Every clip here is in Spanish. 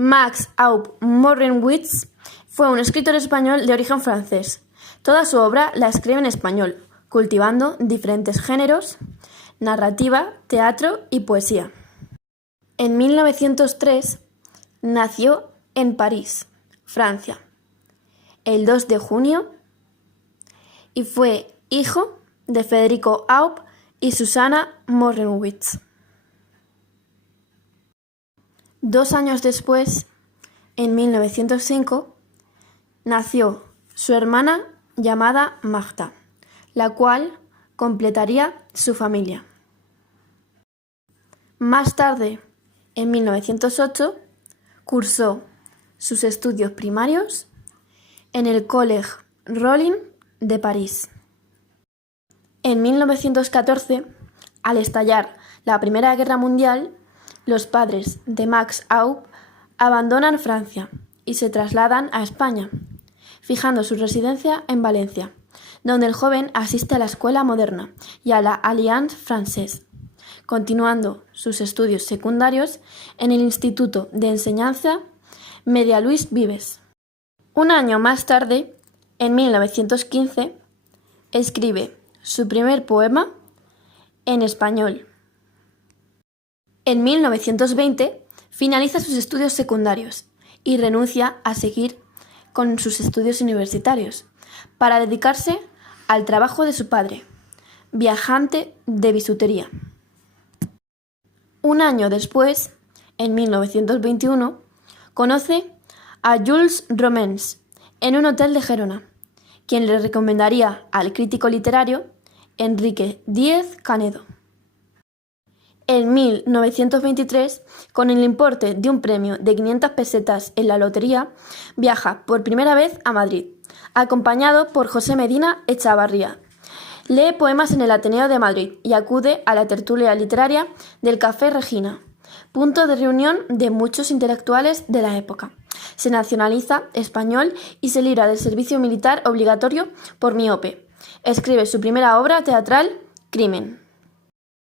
Max Aub Morgenwitz fue un escritor español de origen francés. Toda su obra la escribe en español, cultivando diferentes géneros: narrativa, teatro y poesía. En 1903 nació en París, Francia, el 2 de junio, y fue hijo de Federico Aub y Susana Morgenwitz. 2 años después, en 1905, nació su hermana llamada Magda, la cual completaría su familia. Más tarde, en 1908, cursó sus estudios primarios en el Collège Rollin de París. En 1914, al estallar la Primera Guerra Mundial, los padres de Max Aub abandonan Francia y se trasladan a España, fijando su residencia en Valencia, donde el joven asiste a la Escuela Moderna y a la Alliance Française, continuando sus estudios secundarios en el Instituto de Enseñanza Media Luis Vives. Un año más tarde, en 1915, escribe su primer poema en español. En 1920 finaliza sus estudios secundarios y renuncia a seguir con sus estudios universitarios para dedicarse al trabajo de su padre, viajante de bisutería. Un año después, en 1921, conoce a Jules Romens en un hotel de Gerona, quien le recomendaría al crítico literario Enrique Díez Canedo. En 1923, con el importe de un premio de 500 pesetas en la lotería, viaja por primera vez a Madrid, acompañado por José Medina Echavarría. Lee poemas en el Ateneo de Madrid y acude a la tertulia literaria del Café Regina, punto de reunión de muchos intelectuales de la época. Se nacionaliza español y se libra del servicio militar obligatorio por miope. Escribe su primera obra teatral, Crimen.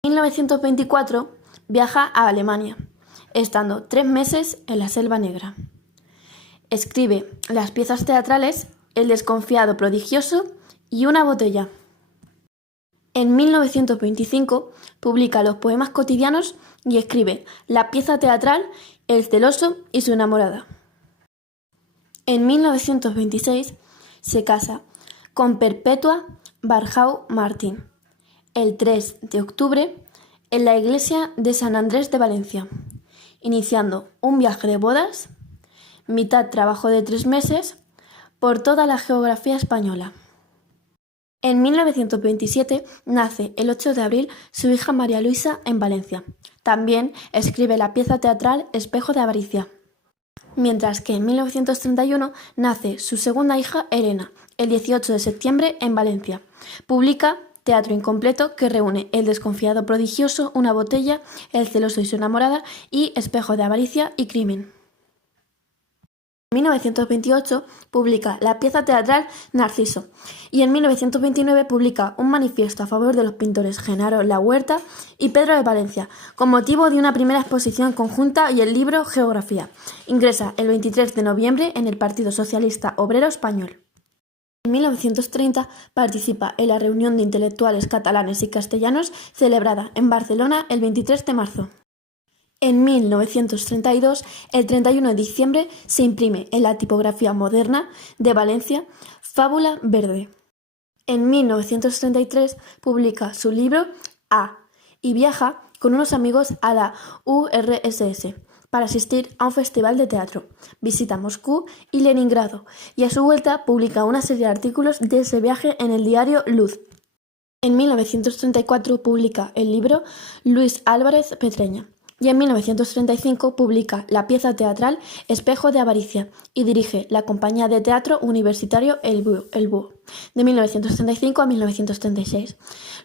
En 1924 viaja a Alemania, estando 3 meses en la Selva Negra. Escribe las piezas teatrales El desconfiado prodigioso y Una botella. En 1925 publica los poemas cotidianos y escribe la pieza teatral El celoso y su enamorada. En 1926 se casa con Perpetua Barjau Martín, el 3 de octubre, en la iglesia de San Andrés de Valencia, iniciando un viaje de bodas, mitad trabajo de 3 meses, por toda la geografía española. En 1927 nace el 8 de abril su hija María Luisa en Valencia. También escribe la pieza teatral Espejo de avaricia. Mientras que en 1931 nace su segunda hija Elena, el 18 de septiembre en Valencia. Publica Teatro incompleto, que reúne El desconfiado prodigioso, Una botella, El celoso y su enamorada y Espejo de avaricia y Crimen. En 1928 publica la pieza teatral Narciso y en 1929 publica un manifiesto a favor de los pintores Genaro Lahuerta y Pedro de Valencia, con motivo de una primera exposición conjunta y el libro Geografía. Ingresa el 23 de noviembre en el Partido Socialista Obrero Español. En 1930 participa en la reunión de intelectuales catalanes y castellanos celebrada en Barcelona el 23 de marzo. En 1932, el 31 de diciembre, se imprime en la tipografía moderna de Valencia Fábula Verde. En 1933 publica su libro A y viaja con unos amigos a la URSS para asistir a un festival de teatro. Visita Moscú y Leningrado y a su vuelta publica una serie de artículos de ese viaje en el diario Luz. En 1934 publica el libro Luis Álvarez Petreña. Y en 1935 publica la pieza teatral Espejo de avaricia y dirige la compañía de teatro universitario El Búho, de 1935 a 1936.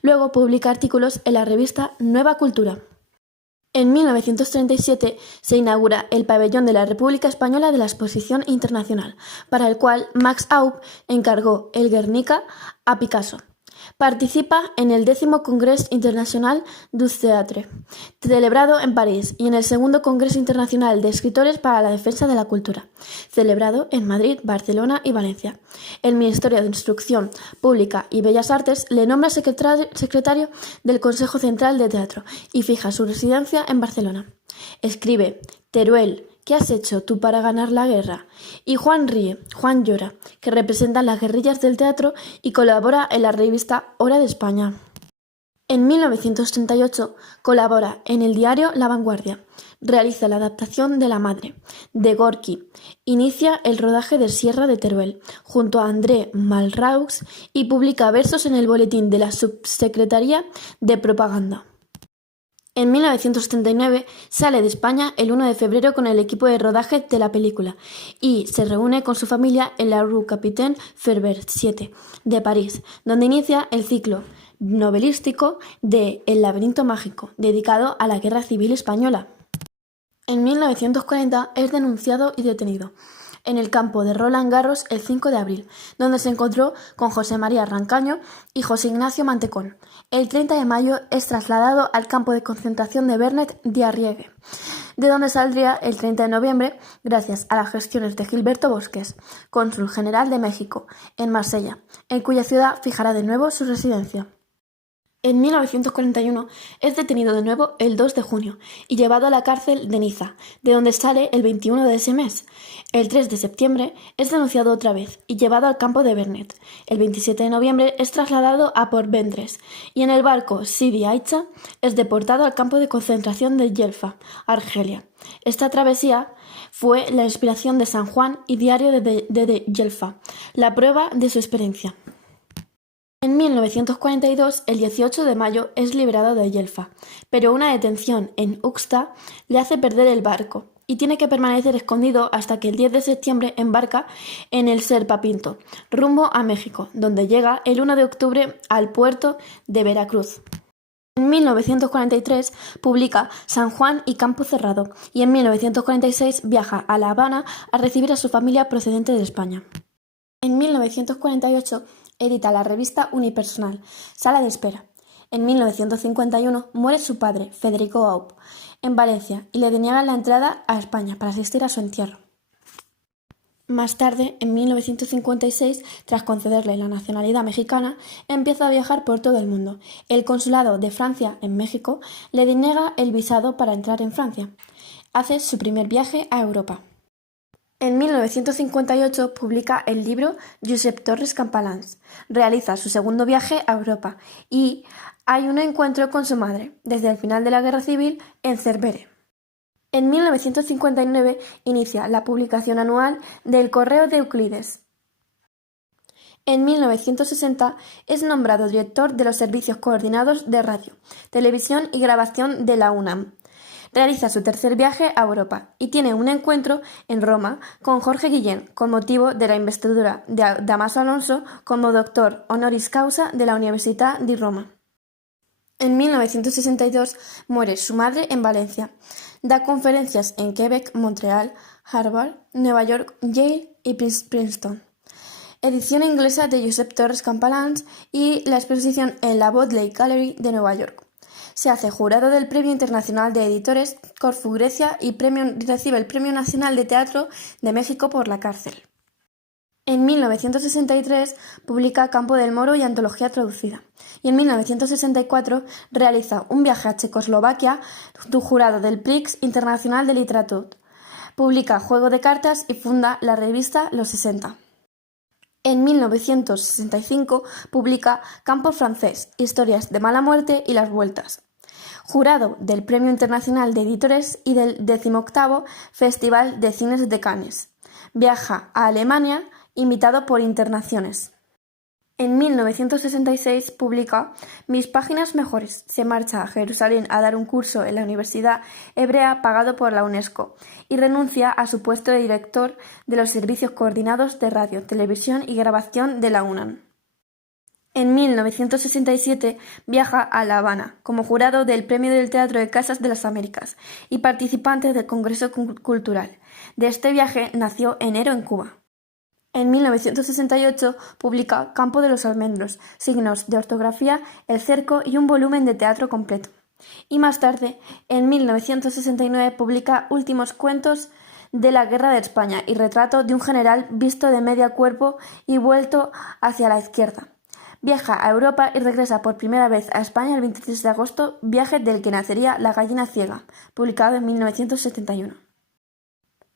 Luego publica artículos en la revista Nueva Cultura. En 1937 se inaugura el pabellón de la República Española de la Exposición Internacional, para el cual Max Aub encargó el Guernica a Picasso. Participa en el 10º Congrés Internacional du Théâtre, celebrado en París, y en el 2º Congreso Internacional de Escritores para la Defensa de la Cultura, celebrado en Madrid, Barcelona y Valencia. El Ministerio de Instrucción Pública y Bellas Artes le nombra secretario del Consejo Central de Teatro y fija su residencia en Barcelona. Escribe: Teruel, ¿qué has hecho tú para ganar la guerra? Y Juan ríe, Juan llora, que representan las guerrillas del teatro y colabora en la revista Hora de España. En 1938 colabora en el diario La Vanguardia. Realiza la adaptación de La Madre, de Gorki. Inicia el rodaje de Sierra de Teruel, junto a André Malraux, y publica versos en el boletín de la Subsecretaría de Propaganda. En 1939 sale de España el 1 de febrero con el equipo de rodaje de la película y se reúne con su familia en la Rue Capitaine Ferber 7 de París, donde inicia el ciclo novelístico de El laberinto mágico, dedicado a la Guerra Civil Española. En 1940 es denunciado y detenido en el campo de Roland Garros el 5 de abril, donde se encontró con José María Rancaño y José Ignacio Mantecón. El 30 de mayo es trasladado al campo de concentración de Vernet d'Arrigue, de donde saldría el 30 de noviembre gracias a las gestiones de Gilberto Bosques, cónsul general de México, en Marsella, en cuya ciudad fijará de nuevo su residencia. En 1941 es detenido de nuevo el 2 de junio y llevado a la cárcel de Niza, de donde sale el 21 de ese mes. El 3 de septiembre es denunciado otra vez y llevado al campo de Vernet. El 27 de noviembre es trasladado a Port Vendres y en el barco Sidi Aicha es deportado al campo de concentración de Yelfa, Argelia. Esta travesía fue la inspiración de San Juan y Diario de Yelfa, la prueba de su experiencia. En 1942, el 18 de mayo, es liberado de Yelfa, pero una detención en Uxta le hace perder el barco y tiene que permanecer escondido hasta que el 10 de septiembre embarca en el Serpa Pinto, rumbo a México, donde llega el 1 de octubre al puerto de Veracruz. En 1943 publica San Juan y Campo Cerrado y en 1946 viaja a La Habana a recibir a su familia procedente de España. En 1948 edita la revista Unipersonal, Sala de Espera. En 1951 muere su padre, Federico Aup, en Valencia y le deniegan la entrada a España para asistir a su entierro. Más tarde, en 1956, tras concederle la nacionalidad mexicana, empieza a viajar por todo el mundo. El consulado de Francia en México le deniega el visado para entrar en Francia. Hace su primer viaje a Europa. En 1958 publica el libro Josep Torres Campalans. Realiza su segundo viaje a Europa y hay un encuentro con su madre, desde el final de la Guerra Civil, en Cervere. En 1959 inicia la publicación anual del Correo de Euclides. En 1960 es nombrado director de los Servicios Coordinados de Radio, Televisión y Grabación de la UNAM. Realiza su tercer viaje a Europa y tiene un encuentro en Roma con Jorge Guillén con motivo de la investidura de Dámaso Alonso como doctor honoris causa de la Università di Roma. En 1962 muere su madre en Valencia. Da conferencias en Quebec, Montreal, Harvard, Nueva York, Yale y Princeton. Edición inglesa de Josep Torres Campalans y la exposición en la Bodleian Gallery de Nueva York. Se hace jurado del Premio Internacional de Editores Corfu Grecia y recibe el Premio Nacional de Teatro de México por La cárcel. En 1963 publica Campo del Moro y Antología traducida, y en 1964 realiza un viaje a Checoslovaquia, jurado del Prix Internacional de Literatura. Publica Juego de Cartas y funda la revista Los 60. En 1965 publica Campo francés, Historias de mala muerte y las vueltas. Jurado del Premio Internacional de Editores y del 18º Festival de Cines de Cannes. Viaja a Alemania, invitado por Internaciones. En 1966 publica Mis páginas mejores. Se marcha a Jerusalén a dar un curso en la Universidad Hebrea pagado por la UNESCO y renuncia a su puesto de director de los Servicios Coordinados de Radio, Televisión y Grabación de la UNAM. En 1967 viaja a La Habana como jurado del Premio del Teatro de Casas de las Américas y participante del Congreso Cultural. De este viaje nació Enero en Cuba. En 1968 publica Campo de los Almendros, signos de ortografía, El cerco y un volumen de teatro completo. Y más tarde, en 1969, publica Últimos cuentos de la Guerra de España y retrato de un general visto de medio cuerpo y vuelto hacia la izquierda. Viaja a Europa y regresa por primera vez a España el 23 de agosto, viaje del que nacería La gallina ciega, publicado en 1971.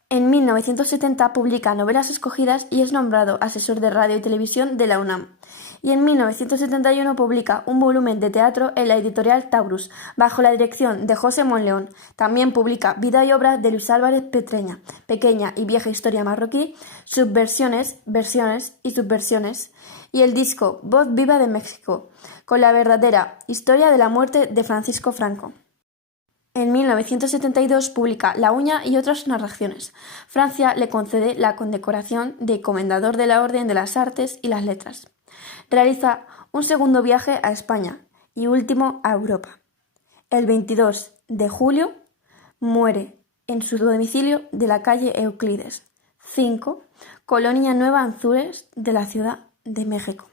En 1970 publica Novelas escogidas y es nombrado asesor de radio y televisión de la UNAM. Y en 1971 publica un volumen de teatro en la editorial Taurus, bajo la dirección de José Monleón. También publica Vida y obra de Luis Álvarez Petreña, Pequeña y vieja historia marroquí, Subversiones, versiones y subversiones, y el disco Voz viva de México, con la verdadera historia de la muerte de Francisco Franco. En 1972 publica La uña y otras narraciones. Francia le concede la condecoración de Comendador de la Orden de las Artes y las Letras. Realiza un segundo viaje a España y último a Europa. El 22 de julio muere en su domicilio de la calle Euclides, 5, Colonia Nueva Anzures de la Ciudad de México.